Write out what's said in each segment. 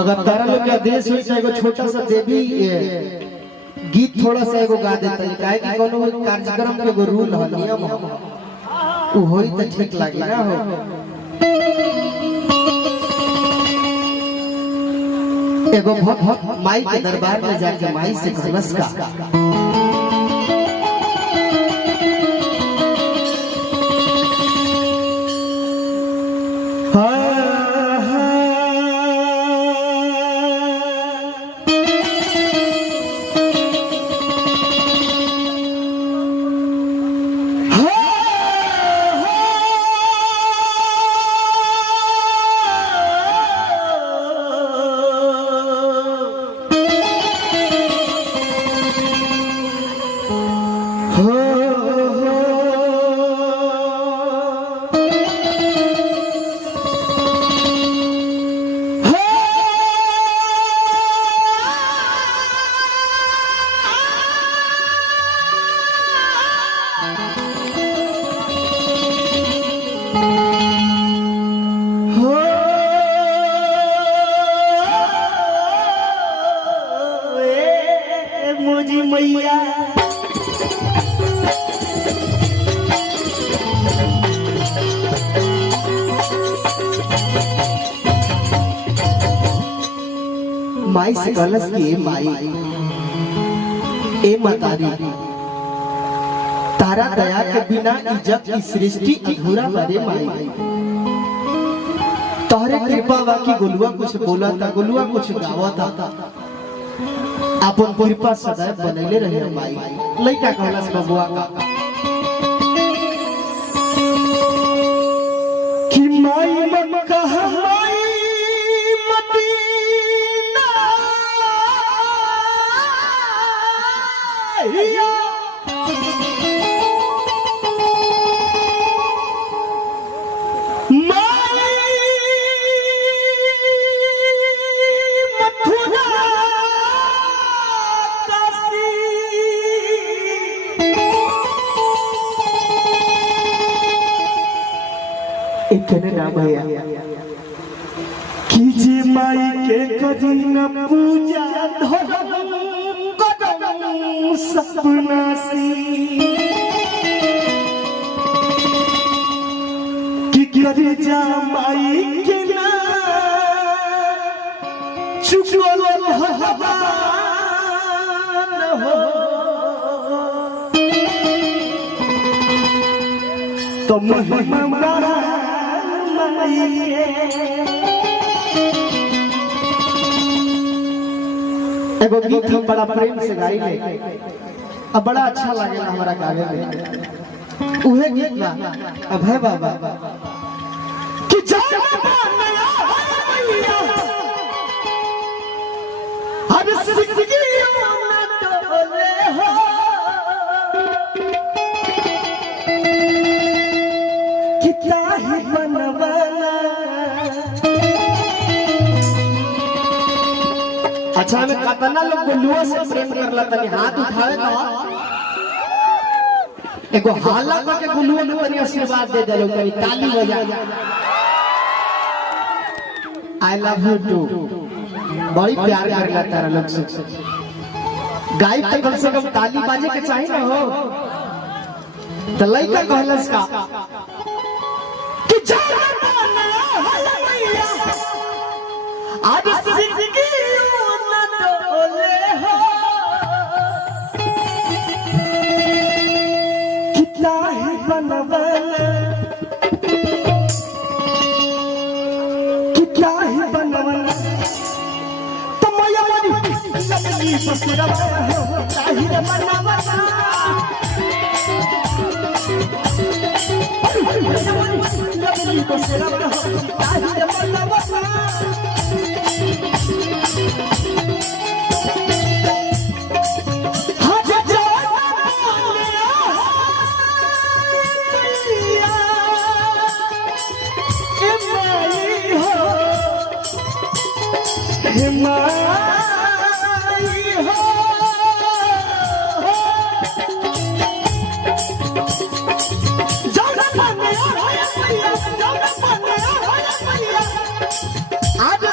अगर तारा लोग के आदेश हो जाए एगो छोटा सा देवी गीत थोड़ा सा एगो गा देता है काहे कि कोनो कार्यक्रम के एगो रूल है नियम है उ होई त ठीक लागी ना हो। एगो भक्त माई के दरबार में जाके माई से कहलस का मैया माई से कहलस कि माई ए मतारी तारा दया के बिना इज्जत की सृष्टि अधूरा बरे माई। तोहरे कृपा बाकी गुलुआ कुछ बोला था गुलुआ कुछ गावा था अपन कृपा सदैव बनैले रहे माई। लइका कहलस बबुआ का कि माई मन कहा माई मदीना इतने ना भैया कीजिए माई के करी न पूजा धर्म कदम सपनासी कि करी जा माई के ना चुकल भगवान हो तो महिमा एगो गीत हम बड़ा प्रेम से गाइले अब बड़ा अच्छा लागेला हमारा गावे में उहे गीत बा अभय बाबा कि जाना नया मैया हर सिंगियो न डोले हो कितना ही बनवाना। अच्छा हमें कतना लोग गुलुआ से प्रेम करला तनी हाथ उठावे तो एगो हाला करके गुलुआ के तनी आशीर्वाद दे देलो तनी ताली बजा आई लव यू टू बड़ी प्यार करला तारा लोग से गाय पे कम से कम ताली बाजे के चाहिए ना हो। तो लइका कहलस का कि जाना नया हाला मैया आज सिंगी कितना ही बनवाना कितना ही बनवाना तो मैया वाली लबली ससुरवा हो ताही रे बनवाना लबली ससुरवा हो ताही रे बनवाना। आज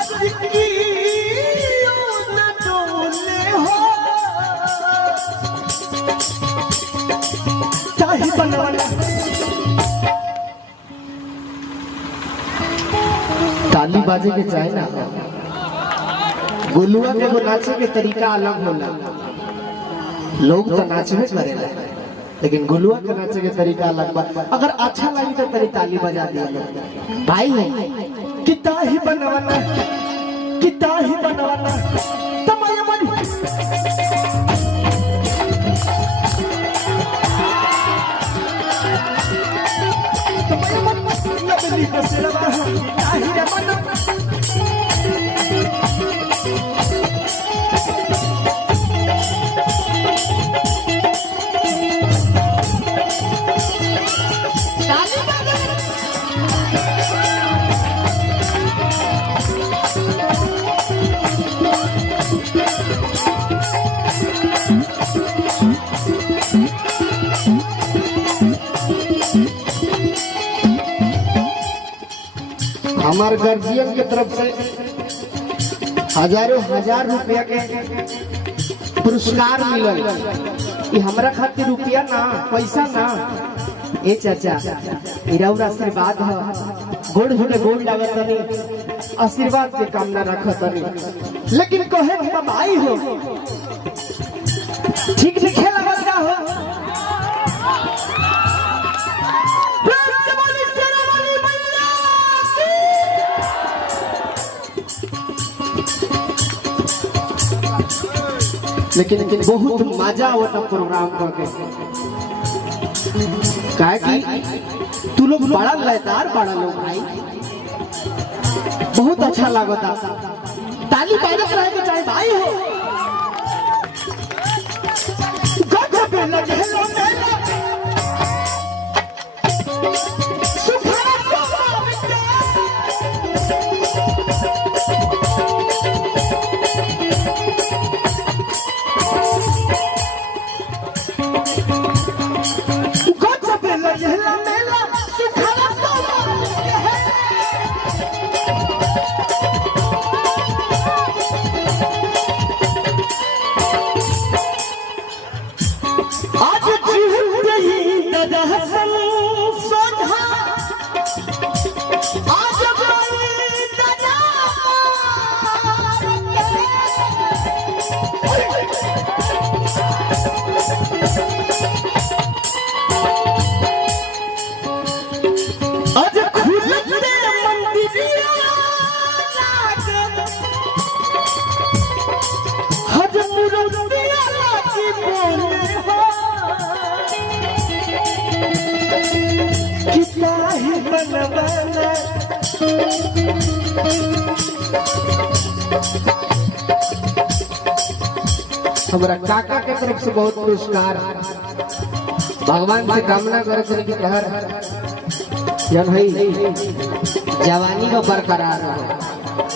ताली बाजे के चाहे ना, गुलुआ के वो नाचे के तरीका अलग होला। लोग तो नाचबे करेला, लेकिन गुलुआ के नाचे के तरीका अलग बा। अगर अच्छा लगी तो तेरी ताली बजा दिया भाई। कितना ही बनवाना, कितना ही बनवाना तमाया मन नबली बसरवा कितना ही बनवाना। हमारे गार्जियन की तरफ से हजारों हजार रुपया के पुरस्कार मिलल। ये हमरा खातिर रुपया ना, पैसा ना, ए चाचा इराउर आशीर्वाद है। गोड़ होने गोड़ लागत नहीं, आशीर्वाद के कामना रखत नहीं, लेकिन कहे हम भाई हो ठीक लिखे लगत ना हो। लेकिन बहुत मजा होता प्रोग्राम करके, काहे कि तू लोग बड़ा लयदार बड़ा लोग भाई, बहुत अच्छा लगता। ताली बाजत रहे के चाहे भाई हो। गगन पे लगे लो मेला सुखा हमारा काका के तरफ से बहुत पुरस्कार। भगवान से कामना करते कि हर जवानी को बरकरार रहे।